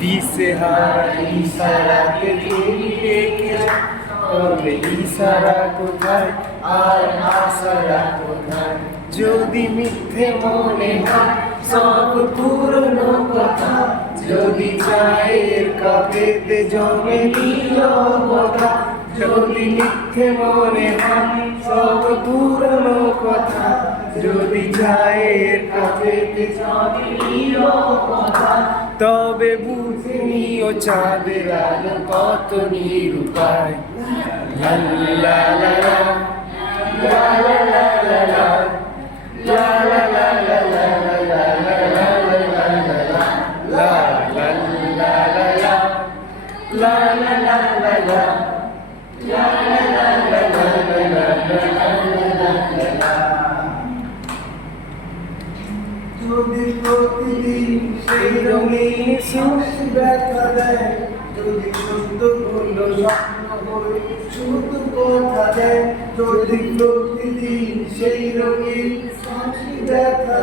দিশেহারা ইশারাকে তুমি ডেকে তবে ইশারা কোথায় আর আশারা কোথায় যদি মিথ্যে মনে হয় সব পুরনো কথা যদি চায়ের কাপেতে জমে নিল কথা যদি মিথ্যে মনে হয় সব তবে বুঝে নিও চাঁদের আলো কত নিরুপায় লা লা লা প্রতিদিন এই রঙিন সুখ যদি সত্য বলল স্বপ্ন করে সুখ কথা দেয় যদি সেই রঙিন হাসি দেখা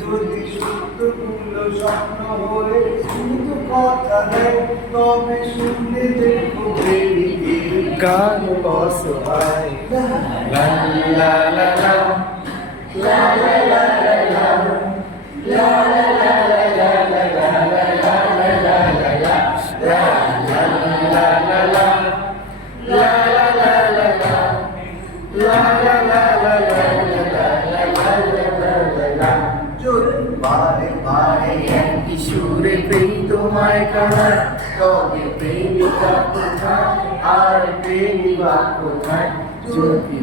যদি সত্য বলল স্বপ্ন করে সুখ কথা দেয় তবে শুনলে দেখো গান বস ভাই লা লা লা লা লা তবে প্রেমিকা কোথায় আর প্রেমিকা কোথায় যদি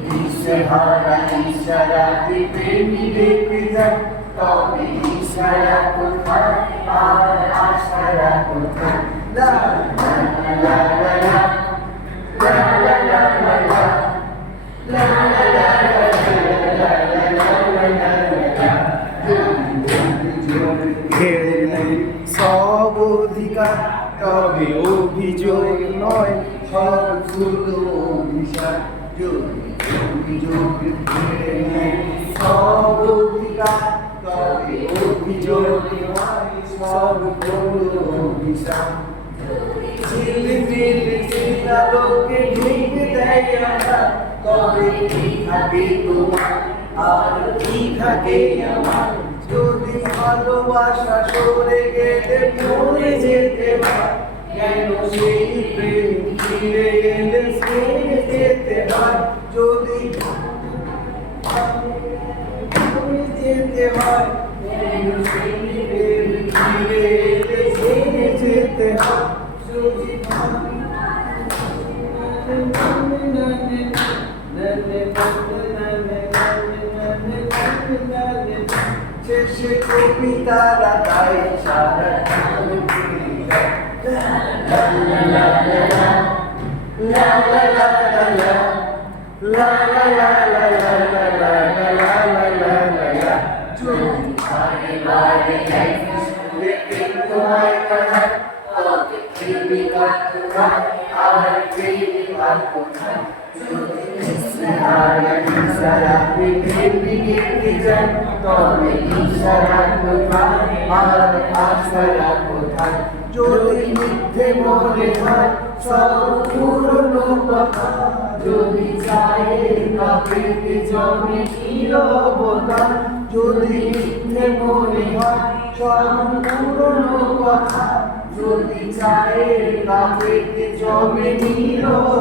কোথায় আর আশারা কোথায় সব অধিকার তবে অভিযোগ নয় সব শুধু অভিশাপ অভিযোগ সব অধিকার তবে অভিযোগ নয় সব শুধু অভিশাপ দেয় আশা তবে কি থাকে তোমার আর কি থাকে আমার যদি ভালোবাসা সরে গেলে মরে যেতে হয় কেন সেই প্রেম ফিরে এলে ছেড়ে যেতে হয় যদি যেতে হয় হয় যদি I'm. যদি মিথ্যে মনে হয় যদি চায়ের কাপেতে জমে যদি মিথ্যে মনে হয় যদি কাপেতে জমে নীরবতা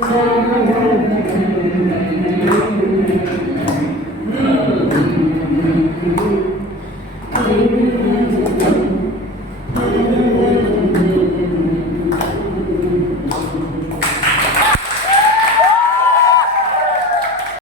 Thank you.